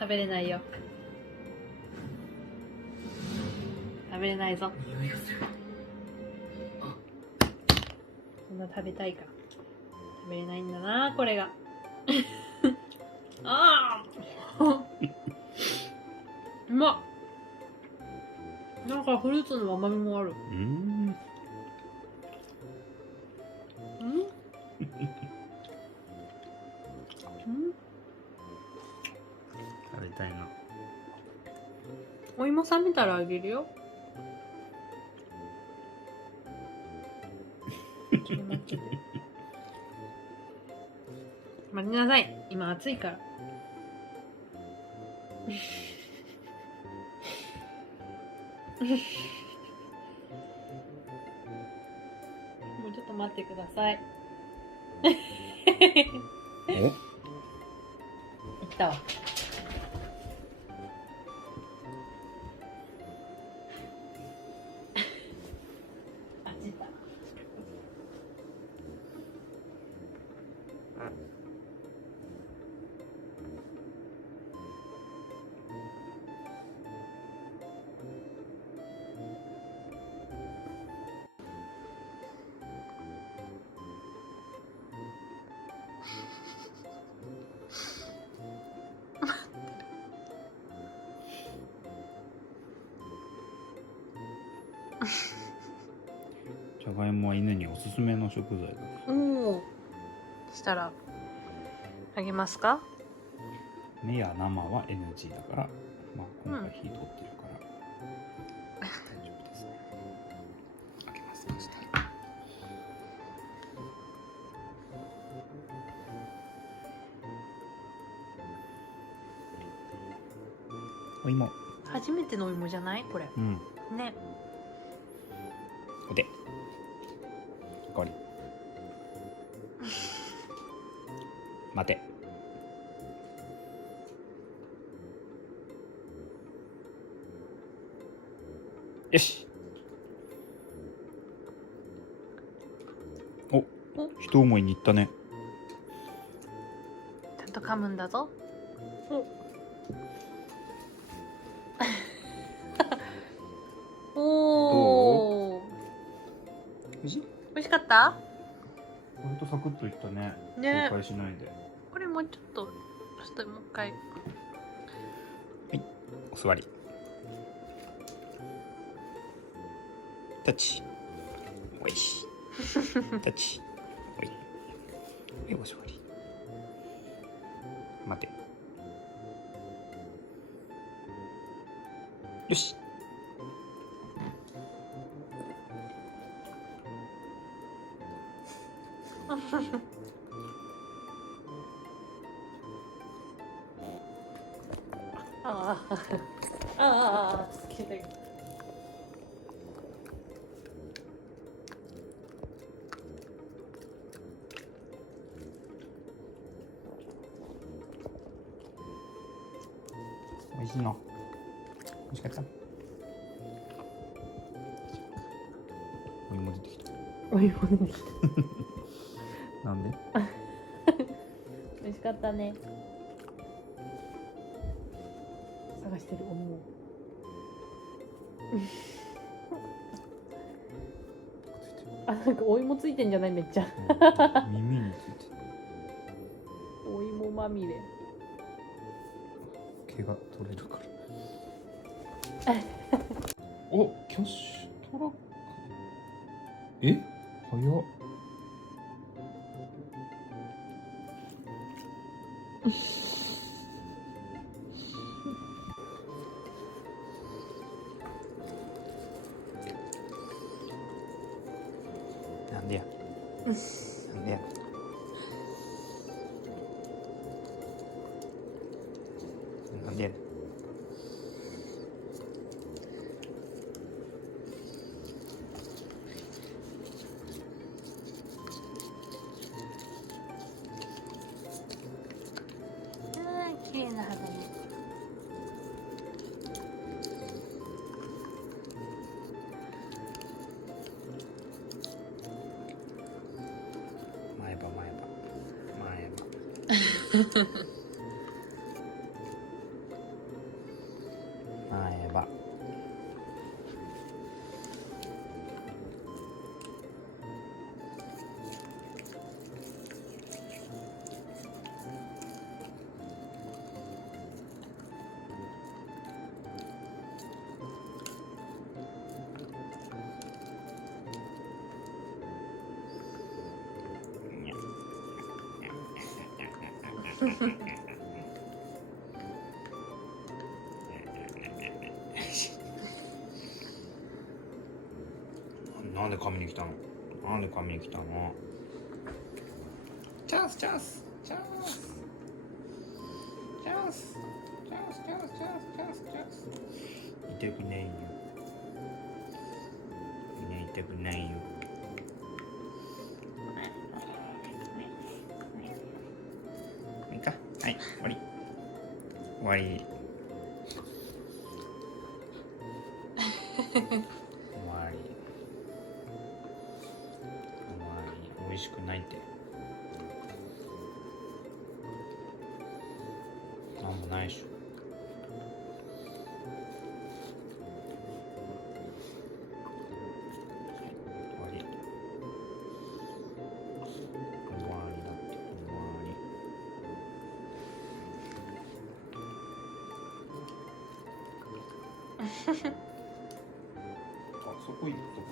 食べれないよ。食べれないぞ。匂いがする。そんな食べたいか。食べれないんだな、これが。ああうまっ。なんかフルーツの甘みもある。うん食べたいな。お芋さん見たらあげるよ。ちょっと待ってて。待ちなさい。今暑いから。もうちょっと待ってください。おいったわ。あっち行った。じゃがいもは犬におすすめの食材だ。おお。したらあげますか？目や生は NG だから、まあ今回火通ってるから大丈夫ですね。あげますかしたら。お芋。初めてのお芋じゃないこれ。うん。ね。おで。ゴリ。待て。よし。お、一思いにいったね。ちゃんと噛むんだぞ。おお。おいしい？美味しかった？割とサクッといったね。ね。後悔しないで。これもうちょっとちょっともう一回。はい、お座り。タッチ。おいしい。タッチ。おい。はい、お座り。待て。よし。ああ。ああ。消えた。おいしいの。美味しかった。お芋出てきた。お芋出てきた。なんで？美味しかったね。探してるお芋。あ、なんかお芋ついてんじゃないめっちゃ。耳についてお芋まみれ。毛が取れるから。お、キャッシュトラック。え？早っ。なんでや。なんでや。なんでや。綺麗な肌ね。前歯。ば。なんで髪に来たの？なんで髪に来たの？チャンスチャンスチャンスチャンスチャンスチャンスチャンスチャンスチャンス。痛くないよ。ね、痛くないよ。いいか、はい、終わり。終わり。終わり。終わり。美味しくないって。なんもないでしょ。終わり。終わりだって。終わり。あそこ行くとこ